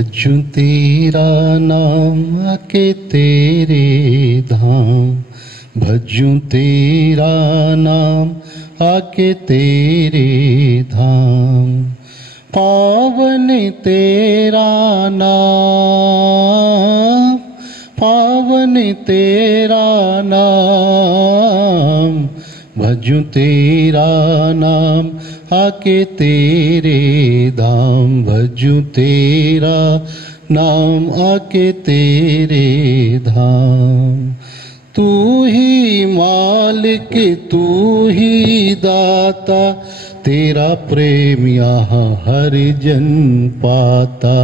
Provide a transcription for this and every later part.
भजूं तेरा नाम आके तेरे धाम, भजूं तेरा नाम आके तेरे धाम। पावन तेरा नाम, पावन तेरा नाम, भजूं तेरा नाम आके तेरे धाम, भजूं तेरा नाम आके तेरे धाम। तू ही मालिक तू ही दाता, तेरा प्रेम यहाँ हर जन पाता।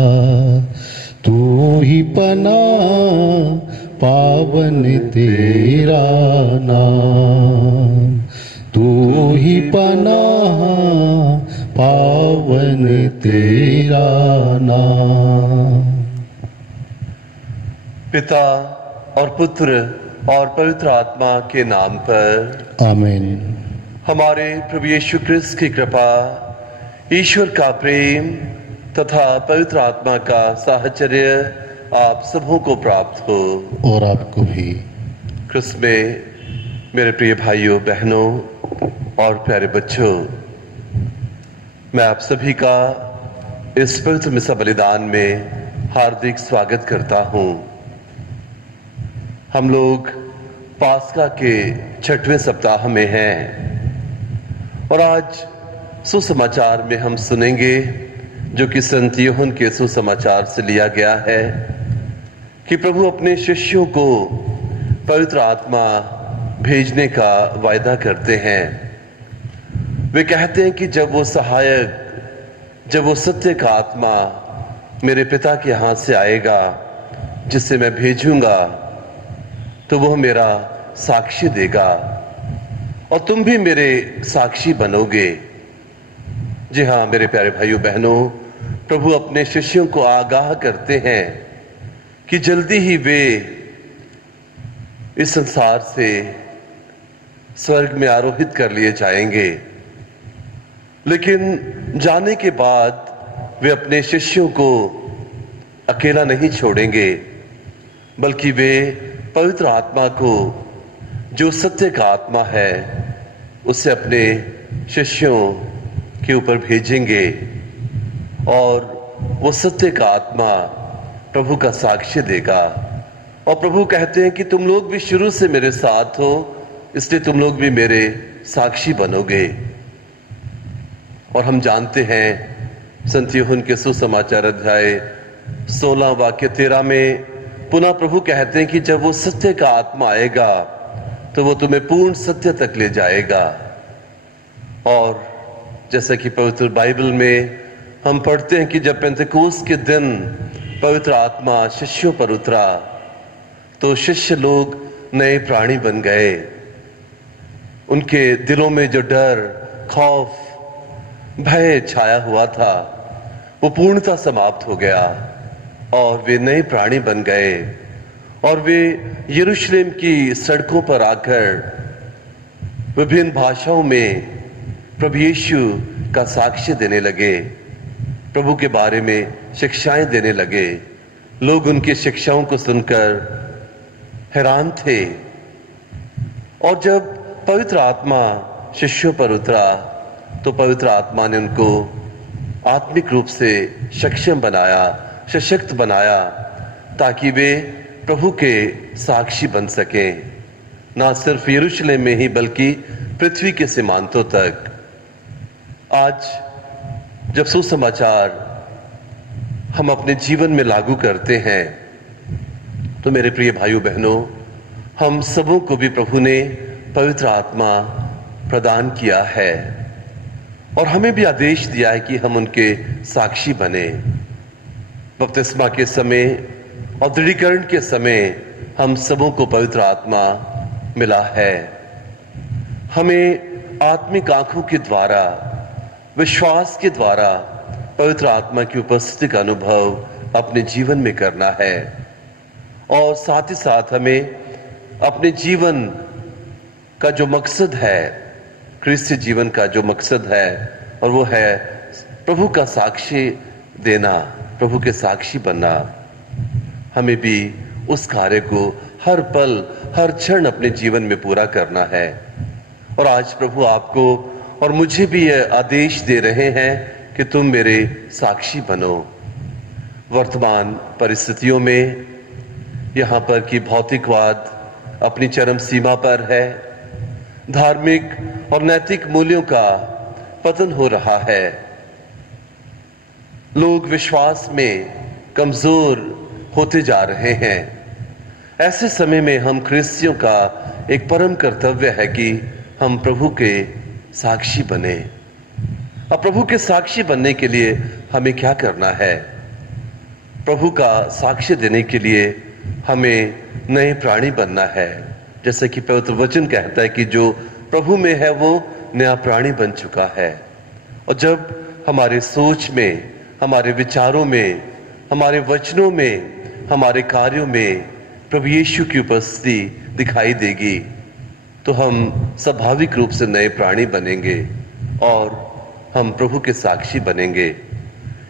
तू ही पनाह पावन तेरा नाम, तू ही पनाह पावन तेरा नाम। पिता और पुत्र और पवित्र आत्मा के नाम पर आमीन। हमारे प्रभु यीशु क्रिस्त की कृपा, ईश्वर का प्रेम तथा पवित्र आत्मा का साहचर्य आप सबों को प्राप्त हो। और आपको भी। क्रिस्त में मेरे प्रिय भाइयों बहनों और प्यारे बच्चों, मैं आप सभी का इस पवित्र मिसा बलिदान में हार्दिक स्वागत करता हूं। हम लोग पास्का के 6वें सप्ताह में हैं और आज सुसमाचार में हम सुनेंगे, जो कि संत यूहन्ना के सुसमाचार से लिया गया है, कि प्रभु अपने शिष्यों को पवित्र आत्मा भेजने का वायदा करते हैं। वे कहते हैं कि जब वो सहायक, जब वो सत्य का आत्मा मेरे पिता के यहाँ से आएगा, जिसे मैं भेजूंगा, तो वह मेरा साक्षी देगा और तुम भी मेरे साक्षी बनोगे। जी हाँ मेरे प्यारे भाइयों बहनों, प्रभु अपने शिष्यों को आगाह करते हैं कि जल्दी ही वे इस संसार से स्वर्ग में आरोहित कर लिए जाएंगे, लेकिन जाने के बाद वे अपने शिष्यों को अकेला नहीं छोड़ेंगे, बल्कि वे पवित्र आत्मा को, जो सत्य का आत्मा है, उसे अपने शिष्यों के ऊपर भेजेंगे और वो सत्य का आत्मा प्रभु का साक्ष्य देगा। और प्रभु कहते हैं कि तुम लोग भी शुरू से मेरे साथ हो, इसलिए तुम लोग भी मेरे साक्षी बनोगे। और हम जानते हैं संत यूहन्ना के सुसमाचार अध्याय 16 वाक्य 13 में पुनः प्रभु कहते हैं कि जब वो सत्य का आत्मा आएगा तो वो तुम्हें पूर्ण सत्य तक ले जाएगा। और जैसा कि पवित्र बाइबल में हम पढ़ते हैं कि जब पेंतेकोस्त के दिन पवित्र आत्मा शिष्यों पर उतरा, तो शिष्य लोग नए प्राणी बन गए। उनके दिलों में जो डर, खौफ, भय छाया हुआ था, वो पूर्णतः समाप्त हो गया और वे नए प्राणी बन गए। और वे यरूशलेम की सड़कों पर आकर विभिन्न भाषाओं में प्रभु यीशु का साक्ष्य देने लगे, प्रभु के बारे में शिक्षाएं देने लगे। लोग उनकी शिक्षाओं को सुनकर हैरान थे। और जब पवित्र आत्मा शिष्यों पर उतरा, तो पवित्र आत्मा ने उनको आत्मिक रूप से सक्षम बनाया, सशक्त बनाया, ताकि वे प्रभु के साक्षी बन सकें, ना सिर्फ यरूशलेम में ही बल्कि पृथ्वी के सीमांतों तक। आज जब सुसमाचार हम अपने जीवन में लागू करते हैं, तो मेरे प्रिय भाइयों बहनों, हम सबों को भी प्रभु ने पवित्र आत्मा प्रदान किया है और हमें भी आदेश दिया है कि हम उनके साक्षी बने। बपतिस्मा के समय और दृढ़ीकरण के समय हम सबों को पवित्र आत्मा मिला है। हमें आत्मिक आंखों के द्वारा, विश्वास के द्वारा पवित्र आत्मा की उपस्थिति का अनुभव अपने जीवन में करना है। और साथ ही साथ हमें अपने जीवन का जो मकसद है, क्रिस्तीय जीवन का जो मकसद है, और वो है प्रभु का साक्षी देना, प्रभु के साक्षी बनना, हमें भी उस कार्य को हर पल हर क्षण अपने जीवन में पूरा करना है। और आज प्रभु आपको और मुझे भी यह आदेश दे रहे हैं कि तुम मेरे साक्षी बनो। वर्तमान परिस्थितियों में यहाँ पर कि भौतिकवाद अपनी चरम सीमा पर है, धार्मिक और नैतिक मूल्यों का पतन हो रहा है, लोग विश्वास में कमजोर होते जा रहे हैं। ऐसे समय में हम ख्रिस्तियों का एक परम कर्तव्य है कि हम प्रभु के साक्षी बने। अब प्रभु के साक्षी बनने के लिए हमें क्या करना है? प्रभु का साक्ष्य देने के लिए हमें नए प्राणी बनना है। जैसे कि पवित्र वचन कहता है कि जो प्रभु में है वो नया प्राणी बन चुका है। और जब हमारे सोच में, हमारे विचारों में, हमारे वचनों में, हमारे कार्यों में प्रभु यीशु की उपस्थिति दिखाई देगी तो हम स्वाभाविक रूप से नए प्राणी बनेंगे और हम प्रभु के साक्षी बनेंगे।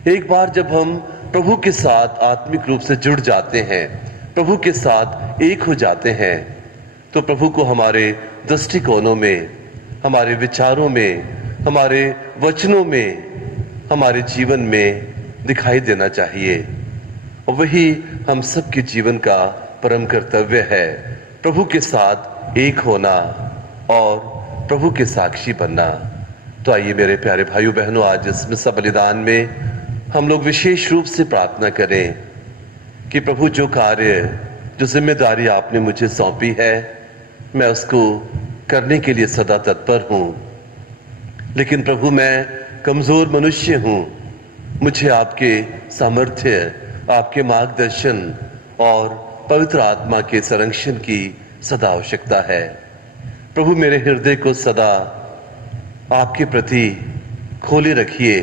एक बार जब हम प्रभु के साथ आत्मिक रूप से जुड़ जाते हैं, प्रभु के साथ एक हो जाते हैं, तो प्रभु को हमारे दृष्टिकोणों में, हमारे विचारों में, हमारे वचनों में, हमारे जीवन में दिखाई देना चाहिए। और वही हम सबके जीवन का परम कर्तव्य है, प्रभु के साथ एक होना और प्रभु के साक्षी बनना। तो आइए मेरे प्यारे भाइयों बहनों, आज इस मिसा बलिदान में हम लोग विशेष रूप से प्रार्थना करें कि प्रभु जो कार्य, जो जिम्मेदारी आपने मुझे सौंपी है, मैं उसको करने के लिए सदा तत्पर हूं। लेकिन प्रभु मैं कमजोर मनुष्य हूं, मुझे आपके सामर्थ्य, आपके मार्गदर्शन और पवित्र आत्मा के संरक्षण की सदा आवश्यकता है। प्रभु मेरे हृदय को सदा आपके प्रति खोले रखिए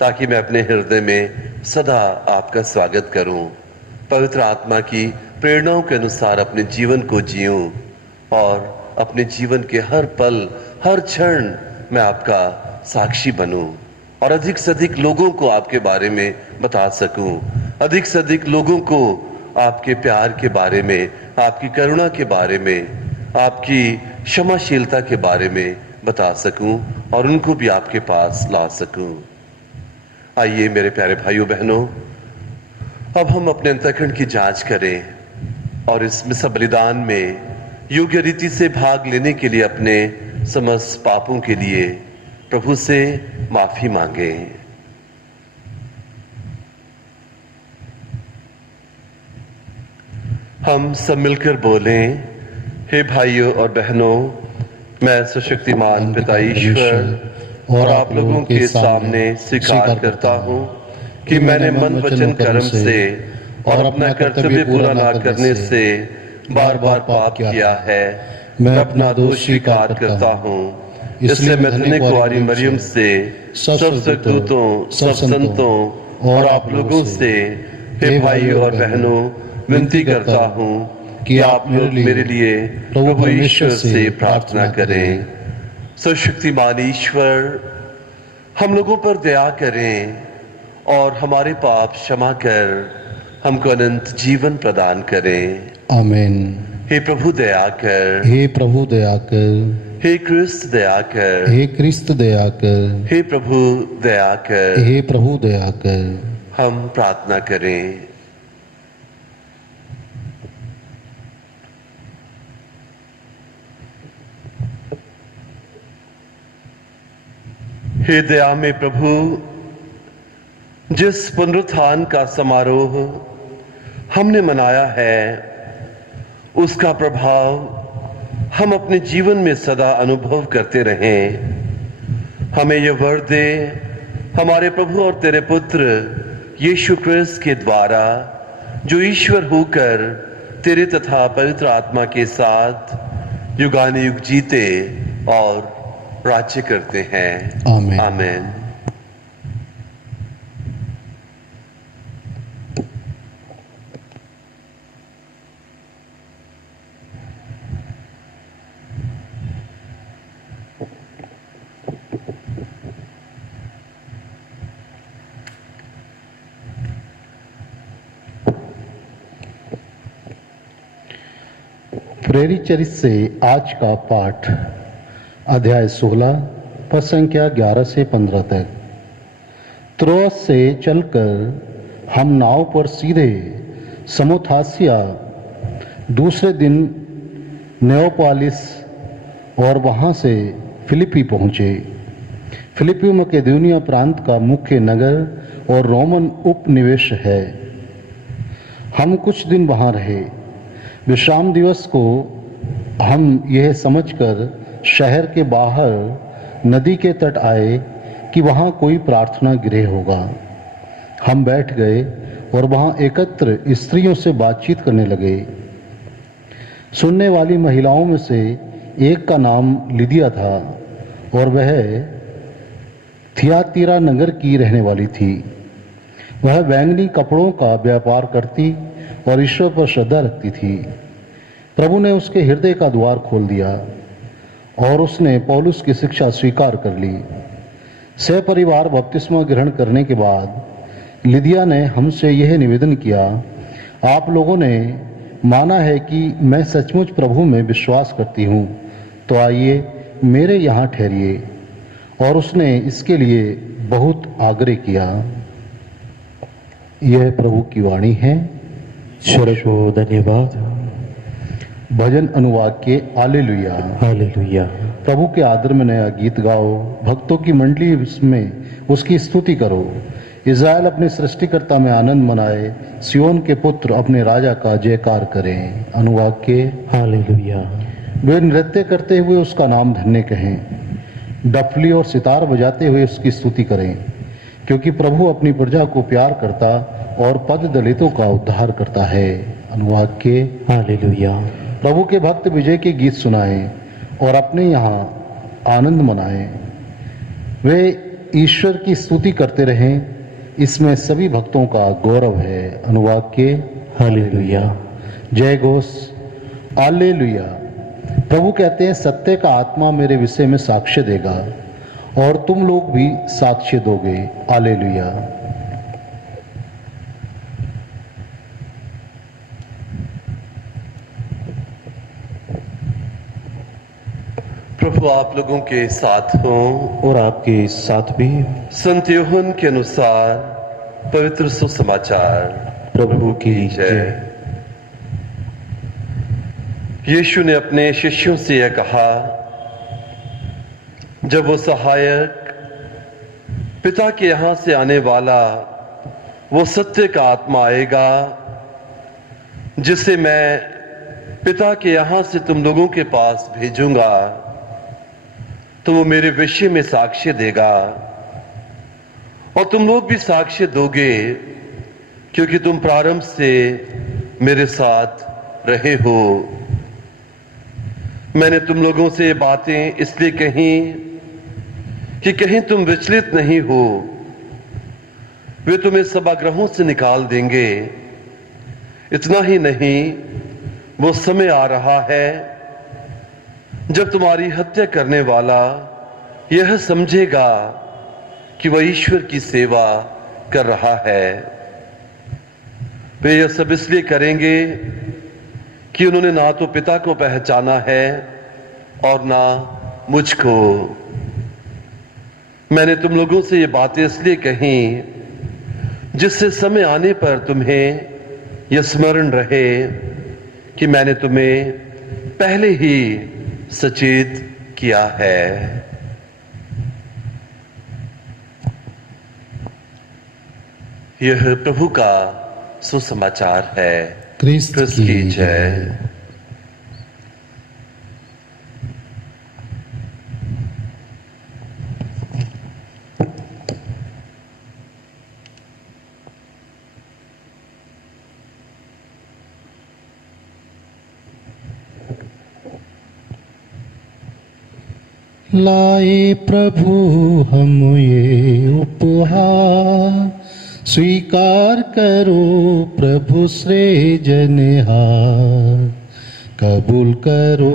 ताकि मैं अपने हृदय में सदा आपका स्वागत करूं, पवित्र आत्मा की प्रेरणाओं के अनुसार अपने जीवन को जीऊं और अपने जीवन के हर पल, हर क्षण मैं आपका साक्षी बनूं और अधिक से अधिक लोगों को आपके बारे में बता सकूं, अधिक से अधिक लोगों को आपके प्यार के बारे में, आपकी करुणा के बारे में, आपकी क्षमाशीलता के बारे में बता सकूं और उनको भी आपके पास ला सकूं। आइए मेरे प्यारे भाइयों बहनों, अब हम अपने अंतःकरण की जांच करें और इस मिसा बलिदान में योग्य रीति से भाग लेने के लिए अपने समस्त पापों के लिए प्रभु से माफी मांगे। हम सब मिलकर बोलें, हे भाइयों और बहनों, मैं सशक्तिमान पिता ईश्वर और आप लोगों के सामने स्वीकार करता हूँ कि मैंने मन वचन कर्म से और अपना कर्तव्य पूरा ना करने से बार बार पाप किया है। मैं अपना दोष स्वीकार करता हूँ। इसलिए मैं धन्य कुंवारी मरियम से, सब सद्दूतों, सब संतों और आप लोगों से, हे भाइयों और बहनों, विनती करता हूँ कि आप लोग मेरे लिए प्रभु ईश्वर से प्रार्थना करें। सर्वशक्तिमान ईश्वर हम लोगों पर दया करें और हमारे पाप क्षमा कर हमको अनंत जीवन प्रदान करें। आमीन। हे प्रभु दया कर, हे प्रभु दया कर, हे क्रिस्त दया कर, हे क्रिस्त दया कर, हे प्रभु दया कर। हे प्रभु दया कर। हम प्रार्थना करें। हे दया में प्रभु, जिस पुनरुत्थान का समारोह हमने मनाया है उसका प्रभाव हम अपने जीवन में सदा अनुभव करते रहें। हमें यह वर दे, हमारे प्रभु और तेरे पुत्र यीशु क्रिस्त के द्वारा, जो ईश्वर होकर तेरे तथा पवित्र आत्मा के साथ युगानुयुग जीते और राज्य करते हैं। आमीन। आमीन। प्रेरित चरित्र से आज का पाठ अध्याय 16 पद संख्या 11 से 15 तक। त्रोआस से चलकर हम नाव पर सीधे समोथासिया दूसरे दिन नेओपालिस और वहाँ से फिलिपी पहुँचे। फिलिपी मकेदोनिया प्रांत का मुख्य नगर और रोमन उपनिवेश है। हम कुछ दिन वहाँ रहे। विश्राम दिवस को हम यह समझकर शहर के बाहर नदी के तट आए कि वहाँ कोई प्रार्थना गृह होगा। हम बैठ गए और वहाँ एकत्र स्त्रियों से बातचीत करने लगे। सुनने वाली महिलाओं में से एक का नाम लिदिया था और वह थियातीरा नगर की रहने वाली थी। वह बैंगनी कपड़ों का व्यापार करती और ईश्वर पर श्रद्धा रखती थी। प्रभु ने उसके हृदय का द्वार खोल दिया और उसने पौलुस की शिक्षा स्वीकार कर ली। सहपरिवार बपतिस्मा ग्रहण करने के बाद लिदिया ने हमसे यह निवेदन किया, आप लोगों ने माना है कि मैं सचमुच प्रभु में विश्वास करती हूँ, तो आइए मेरे यहाँ ठहरिए। और उसने इसके लिए बहुत आग्रह किया। यह प्रभु की वाणी है। ईश्वर को धन्यवाद। भजन अनुवाद के हालेलुया। हालेलुया। प्रभु के आदर में नया गीत गाओ, भक्तों की मंडली में उसकी स्तुति करो। इज़राइल अपने सृष्टिकर्ता में आनंद मनाए, सियोन के पुत्र अपने राजा का जयकार करें। अनुवाद के हालेलुया। वे नृत्य करते हुए उसका नाम धन्य कहें, डफली और सितार बजाते हुए उसकी स्तुति करें, क्योंकि प्रभु अपनी प्रजा को प्यार करता और पद दलितों का उद्धार करता है। अनुवाद के हालेलुया। प्रभु के भक्त विजय के गीत सुनाएं और अपने यहाँ आनंद मनाएं। वे ईश्वर की स्तुति करते रहें, इसमें सभी भक्तों का गौरव है। अनुवाद के हालेलुया। जय घोष हालेलुया। प्रभु कहते हैं, सत्य का आत्मा मेरे विषय में साक्ष्य देगा और तुम लोग भी साक्ष्य दोगे। हालेलुया। प्रभु आप लोगों के साथ हों और आपके साथ भी। संत यूहन्ना के अनुसार पवित्र सुसमाचार। प्रभु की जय। यीशु ने अपने शिष्यों से यह कहा, जब वो सहायक पिता के यहां से आने वाला वो सत्य का आत्मा आएगा, जिसे मैं पिता के यहां से तुम लोगों के पास भेजूंगा, तो वो मेरे विषय में साक्ष्य देगा और तुम लोग भी साक्ष्य दोगे, क्योंकि तुम प्रारंभ से मेरे साथ रहे हो। मैंने तुम लोगों से ये बातें इसलिए कही कि कहीं तुम विचलित नहीं हो। वे तुम्हें सभागृहों से निकाल देंगे। इतना ही नहीं, वो समय आ रहा है जब तुम्हारी हत्या करने वाला यह समझेगा कि वह ईश्वर की सेवा कर रहा है। वे यह सब इसलिए करेंगे कि उन्होंने ना तो पिता को पहचाना है और ना मुझको। मैंने तुम लोगों से ये बातें इसलिए कही जिससे समय आने पर तुम्हें यह स्मरण रहे कि मैंने तुम्हें पहले ही सचेत किया है। यह प्रभु का सुसमाचार है। क्रिस्त की जय। लाए प्रभु हम ये उपहार, स्वीकार करो प्रभु सृजनहार। कबूल करो,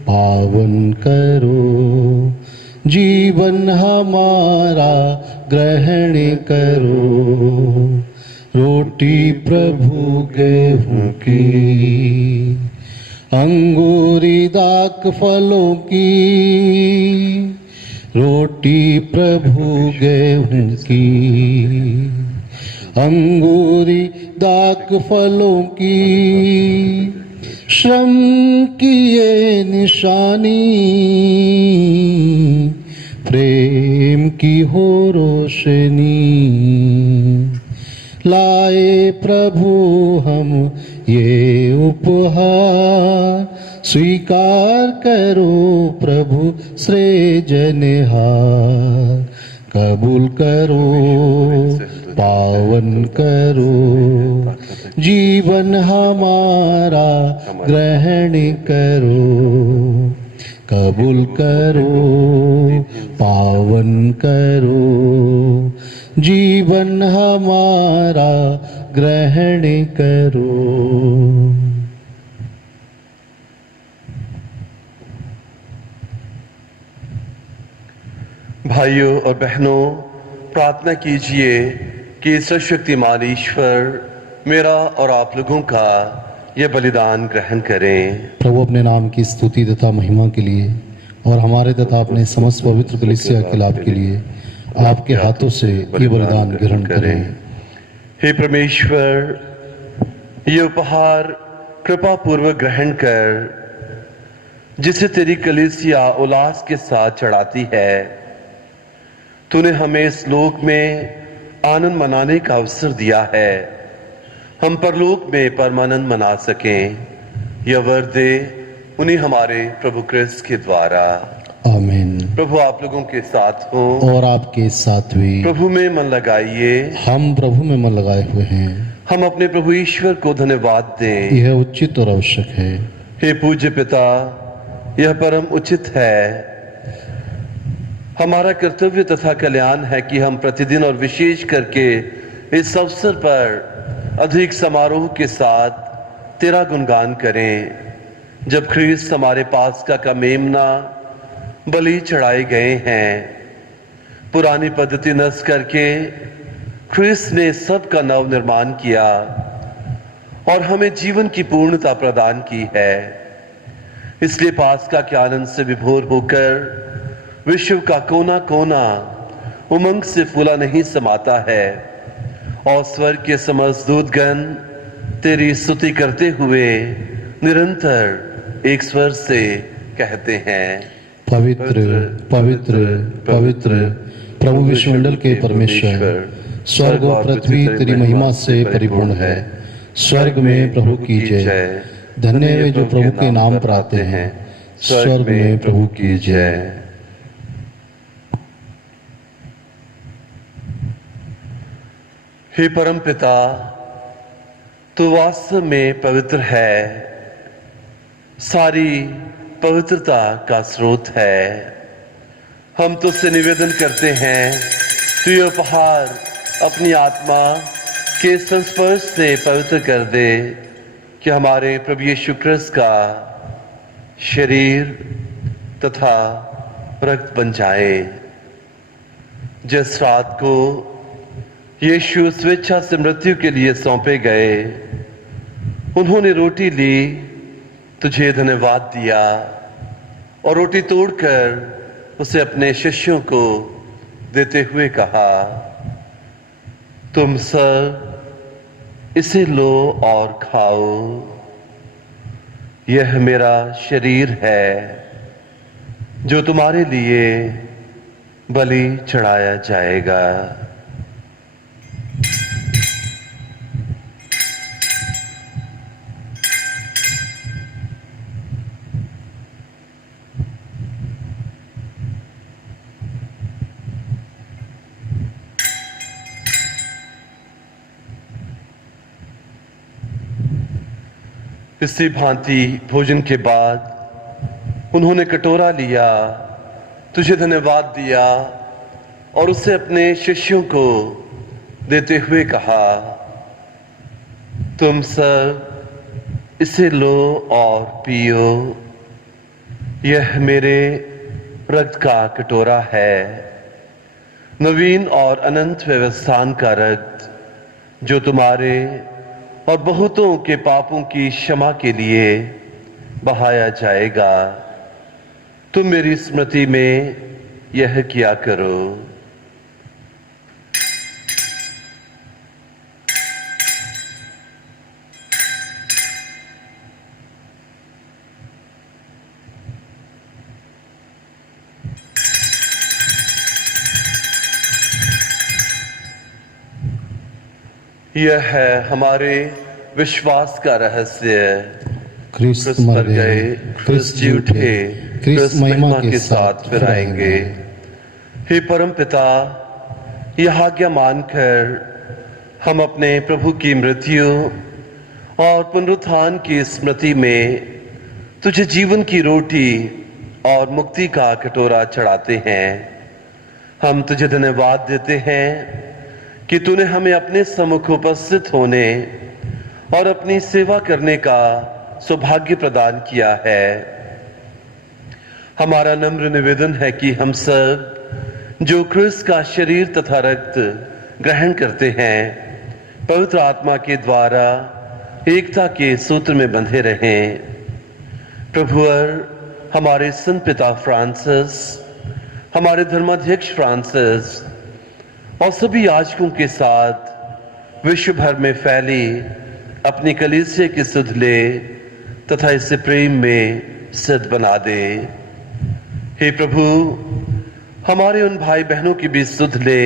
पावन करो, जीवन हमारा ग्रहण करो। रोटी प्रभु गेहूं की, अंगूरी दाक फलों की, रोटी प्रभु गेहूं की। अंगूरी दाक फलों की, श्रम की ये निशानी, प्रेम की हो रोशनी। लाए प्रभु हम ये उपहार, स्वीकार करो प्रभु सृजनहार। कबूल करो, पावन करो, जीवन हमारा ग्रहण करो। कबूल करो, पावन करो, जीवन हमारा ग्रहण करो। भाइयों और बहनों, प्रार्थना कीजिए कि सर्वशक्तिमान ईश्वर मेरा और आप लोगों का यह बलिदान ग्रहण करें। प्रभु अपने नाम की स्तुति तथा महिमा के लिए और हमारे तथा अपने समस्त पवित्र कलीसिया के लाभ के लिए आपके हाथों से ये बलिदान ग्रहण करें। हे परमेश्वर, ये उपहार कृपा पूर्वक ग्रहण कर, जिसे तेरी कलीसिया उल्लास के साथ चढ़ाती है। तूने हमें इस लोक में आनंद मनाने का अवसर दिया है, हम परलोक में परमानंद मना सकें। यह वर दे उन्हीं हमारे प्रभु क्रिस्त के द्वारा। आमीन। प्रभु आप लोगों के साथ हो और आपके साथ भी। प्रभु में मन लगाइए। हम प्रभु में मन लगाए हुए हैं। हम अपने प्रभु ईश्वर को धन्यवाद दें। यह उचित और आवश्यक है। हे पूज्य पिता, यह परम उचित है। हमारा कर्तव्य तथा कल्याण है कि हम प्रतिदिन और विशेष करके इस अवसर पर अधिक समारोह के साथ तेरा गुणगान करें। जब ख्रीस्त हमारे पास का मेमना बलि चढ़ाए गए हैं, पुरानी पद्धति नष्ट करके ख्रीस्त ने सबका नव निर्माण किया और हमें जीवन की पूर्णता प्रदान की है। इसलिए पास्का के आनंद से विभोर होकर विश्व का कोना कोना उमंग से फूला नहीं समाता है और स्वर्ग के समस्त दूतगण तेरी स्तुति करते हुए निरंतर एक स्वर से कहते हैं, पवित्र पवित्र पवित्र प्रभु विश्वमंडल के परमेश्वर, स्वर्ग और पृथ्वी तेरी महिमा से परिपूर्ण है। स्वर्ग में प्रभु की जय। धन्य वे जो प्रभु के नाम पर आते हैं। स्वर्ग में प्रभु की जय। हे परम पिता, तू वास्तव में पवित्र है, सारी पवित्रता का स्रोत है। हम तुझसे निवेदन करते हैं, तू ये उपहार अपनी आत्मा के संस्पर्श से पवित्र कर दे कि हमारे प्रभु यीशु क्रिस्त का शरीर तथा रक्त बन जाए। जिस रात को यीशु स्वेच्छा से मृत्यु के लिए सौंपे गए, उन्होंने रोटी ली, तुझे धन्यवाद दिया और रोटी तोड़कर उसे अपने शिष्यों को देते हुए कहा, तुम सब इसे लो और खाओ, यह मेरा शरीर है जो तुम्हारे लिए बलि चढ़ाया जाएगा। इसी भांति भोजन के बाद उन्होंने कटोरा लिया, तुझे धन्यवाद दिया और उसे अपने शिष्यों को देते हुए कहा, तुम सब इसे लो और पियो, यह मेरे रक्त का कटोरा है, नवीन और अनंत व्यवस्थान का रक्त, जो तुम्हारे और बहुतों के पापों की क्षमा के लिए बहाया जाएगा। तुम मेरी स्मृति में यह किया करो। यह है हमारे विश्वास का रहस्य। क्रिस्त मर गए, क्रिस्त जी उठे, क्रिस्त महिमा के साथ फिर आएंगे। हे परम पिता, यह आज्ञा मानकर हम अपने प्रभु की मृत्यु और पुनरुत्थान की स्मृति में तुझे जीवन की रोटी और मुक्ति का कटोरा चढ़ाते हैं। हम तुझे धन्यवाद देते हैं कि तूने हमें अपने सम्मुख उपस्थित होने और अपनी सेवा करने का सौभाग्य प्रदान किया है। हमारा नम्र निवेदन है कि हम सब जो क्रिस्त का शरीर तथा रक्त ग्रहण करते हैं, पवित्र आत्मा के द्वारा एकता के सूत्र में बंधे रहें। प्रभुवर हमारे संत पिता फ्रांसिस, हमारे धर्माध्यक्ष फ्रांसिस और सभी याजकों के साथ विश्व भर में फैली अपनी कलीसिया की सुध ले तथा इसे प्रेम में सिद्ध बना दे। हे प्रभु, हमारे उन भाई बहनों की भी सुध ले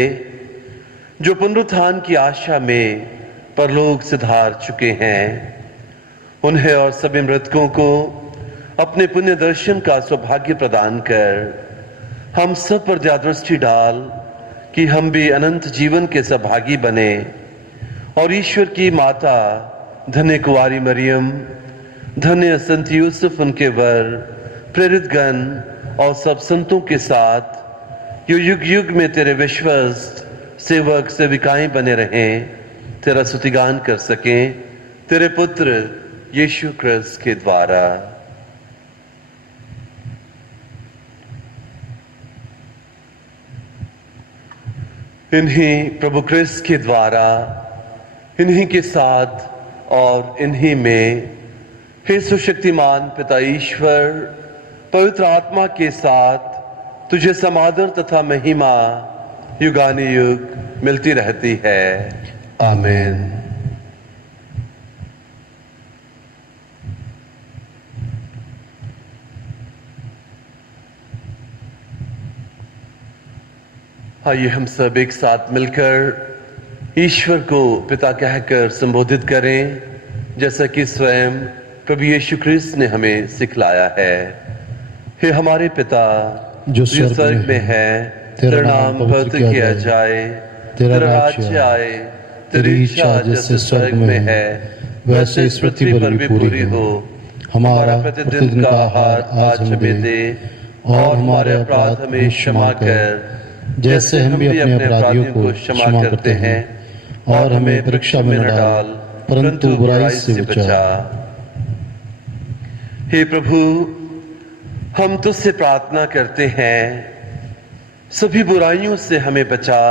जो पुनरुत्थान की आशा में परलोक सिधार चुके हैं। उन्हें और सभी मृतकों को अपने पुण्य दर्शन का सौभाग्य प्रदान कर हम सब पर दृष्टि डाल कि हम भी अनंत जीवन के सहभागी बने और ईश्वर की माता धन्य कुंवारी मरियम, धन्य संत यूसुफ, उनके वर, प्रेरित गण और सब संतों के साथ युग युग में तेरे विश्वस्त सेवक सेविकाएं बने रहें, तेरा स्तुतिगान कर सकें तेरे पुत्र यीशु क्रिस्त के द्वारा। इन्हीं प्रभु क्रिस्त के द्वारा, इन्हीं के साथ और इन्हीं में हे सुशक्तिमान पिता ईश्वर, पवित्र आत्मा के साथ तुझे समादर तथा महिमा युगानुयुग मिलती रहती है। आमीन। आइए हम सब एक साथ मिलकर ईश्वर को पिता कहकर संबोधित करें, जैसा कि स्वयं प्रभु यीशु ख्रिस्त ने हमें सिखलाया है। हे हमारे पिता जो स्वर्ग में है, तेरा नाम पवित्र किया जाए, तेरा राज्य आए, तेरी इच्छा जैसे स्वर्ग में है वैसे इस पृथ्वी पर भी पूरी हो। हमारा प्रतिदिन का आहार आज हमें दे और हमारे अपराध हमें क्षमा कर जैसे हम भी अपने अपराधियों को क्षमा करते हैं, और हमें परीक्षा में न डाल परंतु बुराई से बचा। हे प्रभु, हम तुझसे प्रार्थना करते हैं, सभी बुराइयों से हमें बचा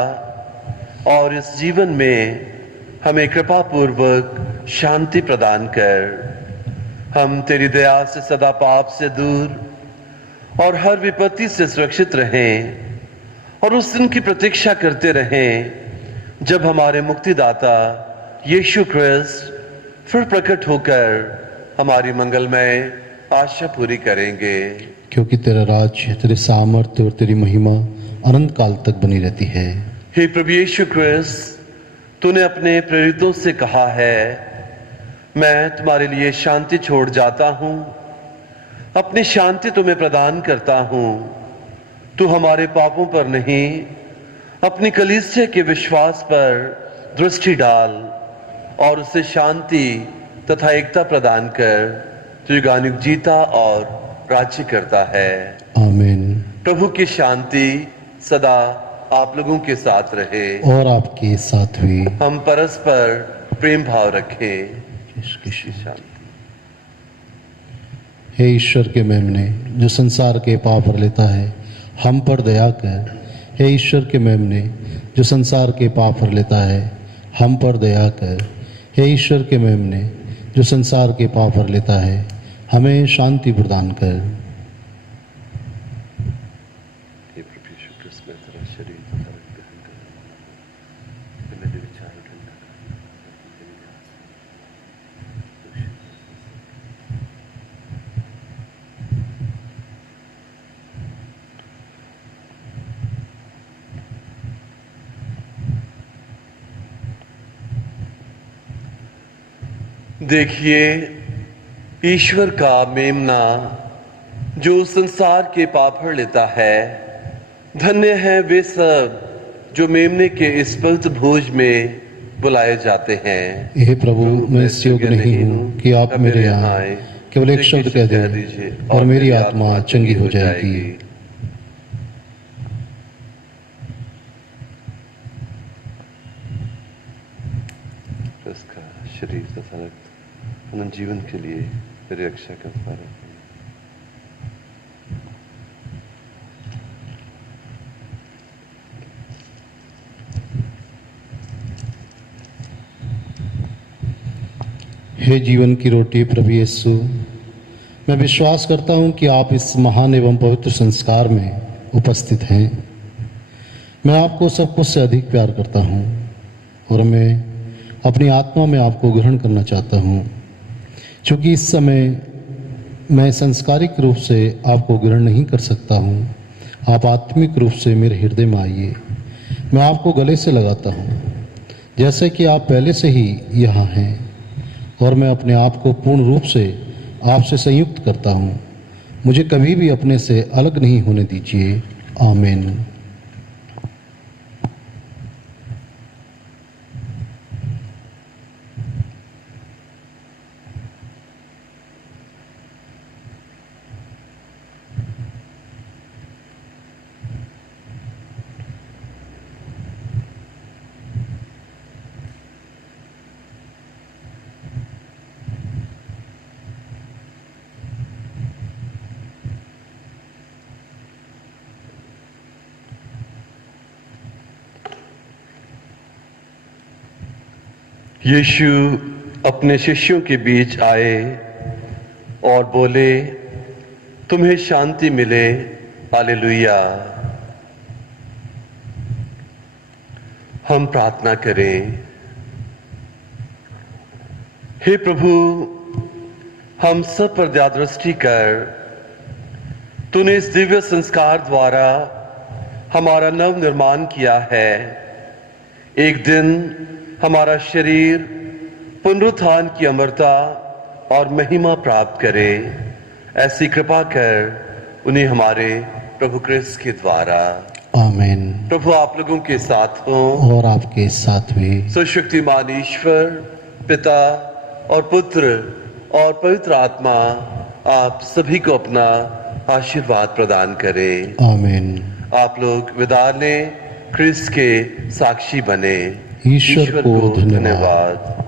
और इस जीवन में हमें कृपा पूर्वक शांति प्रदान कर। हम तेरी दया से सदा पाप से दूर और हर विपत्ति से सुरक्षित रहें और उस दिन की प्रतीक्षा करते रहें जब हमारे मुक्तिदाता यीशु क्रिस्त फिर प्रकट होकर हमारी मंगलमय आशा पूरी करेंगे। क्योंकि तेरा राज्य, तेरे सामर्थ्य और तेरी महिमा अनंत काल तक बनी रहती है। हे प्रभु यीशु क्रिस्त, तूने अपने प्रेरितों से कहा है, मैं तुम्हारे लिए शांति छोड़ जाता हूं, अपनी शांति तुम्हें प्रदान करता हूं। तू हमारे पापों पर नहीं, अपनी कलीसिया के विश्वास पर दृष्टि डाल और उसे शांति तथा एकता प्रदान कर। तू युगानुयुग जीता और राज्य करता है। आमीन। प्रभु की शांति सदा आप लोगों के साथ रहे और आपके साथ भी। हम परस्पर प्रेम भाव रखें। शांति। हे ईश्वर के मेमने, जो संसार के पाप हर लेता है, हम पर दया कर। हे ईश्वर के मेमने, जो संसार के पाप हर लेता है, हम पर दया कर। हे ईश्वर के मेमने, जो संसार के पाप हर लेता है, हमें शांति प्रदान कर। हे प्रभु यीशु क्रिस्त, मैं तेरा शरीर तथा रक्त ग्रहण करने वाला हूं। मैं मेरे विचार ठंडा देखिए ईश्वर का मेमना जो संसार के पाप हर लेता है। धन्य है वे सब जो मेमने के इस पवित्र भोज में बुलाए जाते हैं। हे प्रभु, मैं इस योग्य नहीं हूँ कि आप मेरे यहाँ आए। केवल एक शब्द कह दीजिए और मेरी आत्मा चंगी हो जाएगी। उसका शरीर तथा रक्त अनंत जीवन के लिए मेरी रक्षा करता रहे। हे जीवन की रोटी प्रभु यीशु, मैं विश्वास करता हूँ कि आप इस महान एवं पवित्र संस्कार में उपस्थित हैं। मैं आपको सब कुछ से अधिक प्यार करता हूँ और मैं अपनी आत्मा में आपको ग्रहण करना चाहता हूँ। क्योंकि इस समय मैं सांस्कारिक रूप से आपको ग्रहण नहीं कर सकता हूँ, आप आत्मिक रूप से मेरे हृदय में आइए। मैं आपको गले से लगाता हूँ जैसे कि आप पहले से ही यहाँ हैं, और मैं अपने आप को पूर्ण रूप से आपसे संयुक्त करता हूँ। मुझे कभी भी अपने से अलग नहीं होने दीजिए। आमीन। यीशु अपने शिष्यों के बीच आए और बोले, तुम्हें शांति मिले। हालेलुया। हम प्रार्थना करें। हे प्रभु, हम सब पर दया दृष्टि कर तूने इस दिव्य संस्कार द्वारा हमारा नव निर्माण किया है। एक दिन हमारा शरीर पुनरुत्थान की अमरता और महिमा प्राप्त करे, ऐसी कृपा कर उन्हें हमारे प्रभु क्रिस्त के द्वारा। आमीन। प्रभु आप लोगों के साथ हों और आपके साथ भी। सर्वशक्तिमान ईश्वर पिता और पुत्र और पवित्र आत्मा आप सभी को अपना आशीर्वाद प्रदान करें। आमीन। आप लोग विदा लें, क्रिस्त के साक्षी बने। ईश्वर को धन्यवाद।